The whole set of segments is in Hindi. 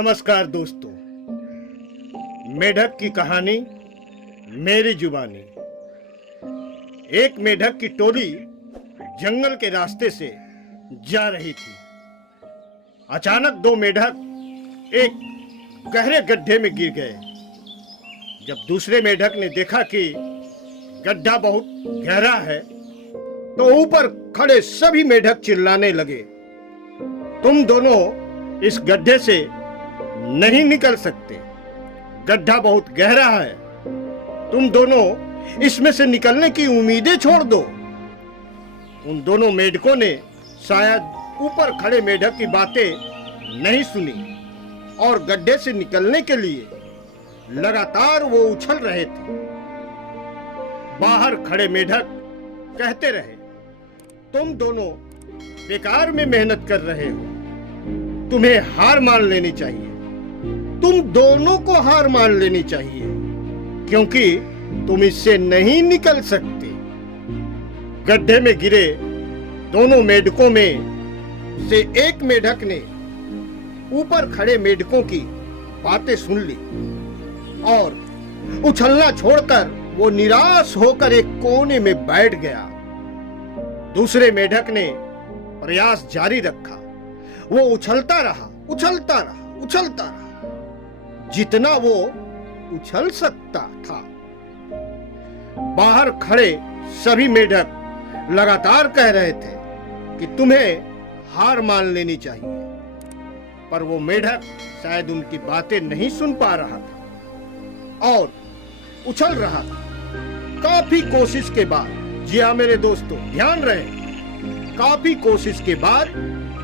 नमस्कार दोस्तों, मेढक की कहानी मेरी जुबानी। एक मेढक की टोली जंगल के रास्ते से जा रही थी। अचानक दो मेढक एक गहरे गड्ढे में गिर गए। जब दूसरे मेढक ने देखा कि गड्ढा बहुत गहरा है तो ऊपर खड़े सभी मेढक चिल्लाने लगे, तुम दोनों इस गड्ढे से नहीं निकल सकते, गड्ढा बहुत गहरा है, तुम दोनों इसमें से निकलने की उम्मीदें छोड़ दो। उन दोनों मेढकों ने शायद ऊपर खड़े मेढक की बातें नहीं सुनी और गड्ढे से निकलने के लिए लगातार वो उछल रहे थे। बाहर खड़े मेढक कहते रहे, तुम दोनों बेकार में मेहनत कर रहे हो, तुम्हें हार मान लेनी चाहिए, तुम दोनों को हार मान लेनी चाहिए, क्योंकि तुम इससे नहीं निकल सकते। गड्ढे में गिरे दोनों मेढकों में से एक मेढक ने ऊपर खड़े मेढकों की बातें सुन ली और उछलना छोड़कर वो निराश होकर एक कोने में बैठ गया। दूसरे मेढक ने प्रयास जारी रखा। वो उछलता रहा, जितना वो उछल सकता था। बाहर खड़े सभी मेढक लगातार कह रहे थे कि तुम्हें हार मान लेनी चाहिए, पर वो मेढक शायद उनकी बातें नहीं सुन पा रहा था और उछल रहा था। काफी कोशिश के बाद, जी हाँ मेरे दोस्तों ध्यान रहे, काफी कोशिश के बाद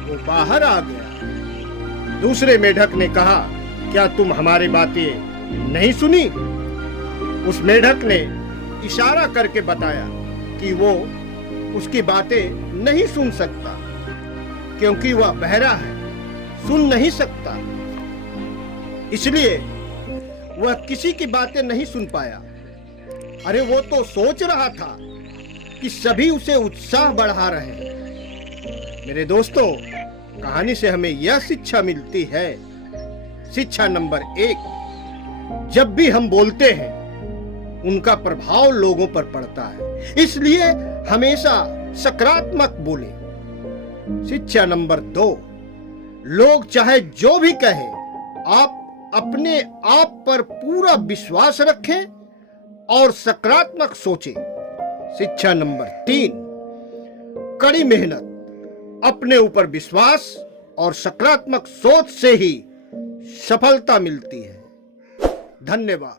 वो बाहर आ गया। दूसरे मेढक ने कहा, क्या तुम हमारी बातें नहीं सुनी? उस मेढक ने इशारा करके बताया कि वो उसकी बातें नहीं सुन सकता, क्योंकि वह बहरा है, सुन नहीं सकता, इसलिए वह किसी की बातें नहीं सुन पाया। अरे वो तो सोच रहा था कि सभी उसे उत्साह बढ़ा रहे हैं। मेरे दोस्तों, कहानी से हमें यह शिक्षा मिलती है। शिक्षा नंबर 1, जब भी हम बोलते हैं उनका प्रभाव लोगों पर पड़ता है, इसलिए हमेशा सकारात्मक बोले। शिक्षा नंबर 2, लोग चाहे जो भी कहें, आप अपने आप पर पूरा विश्वास रखें और सकारात्मक सोचें। शिक्षा नंबर 3, कड़ी मेहनत, अपने ऊपर विश्वास और सकारात्मक सोच से ही सफलता मिलती है। धन्यवाद।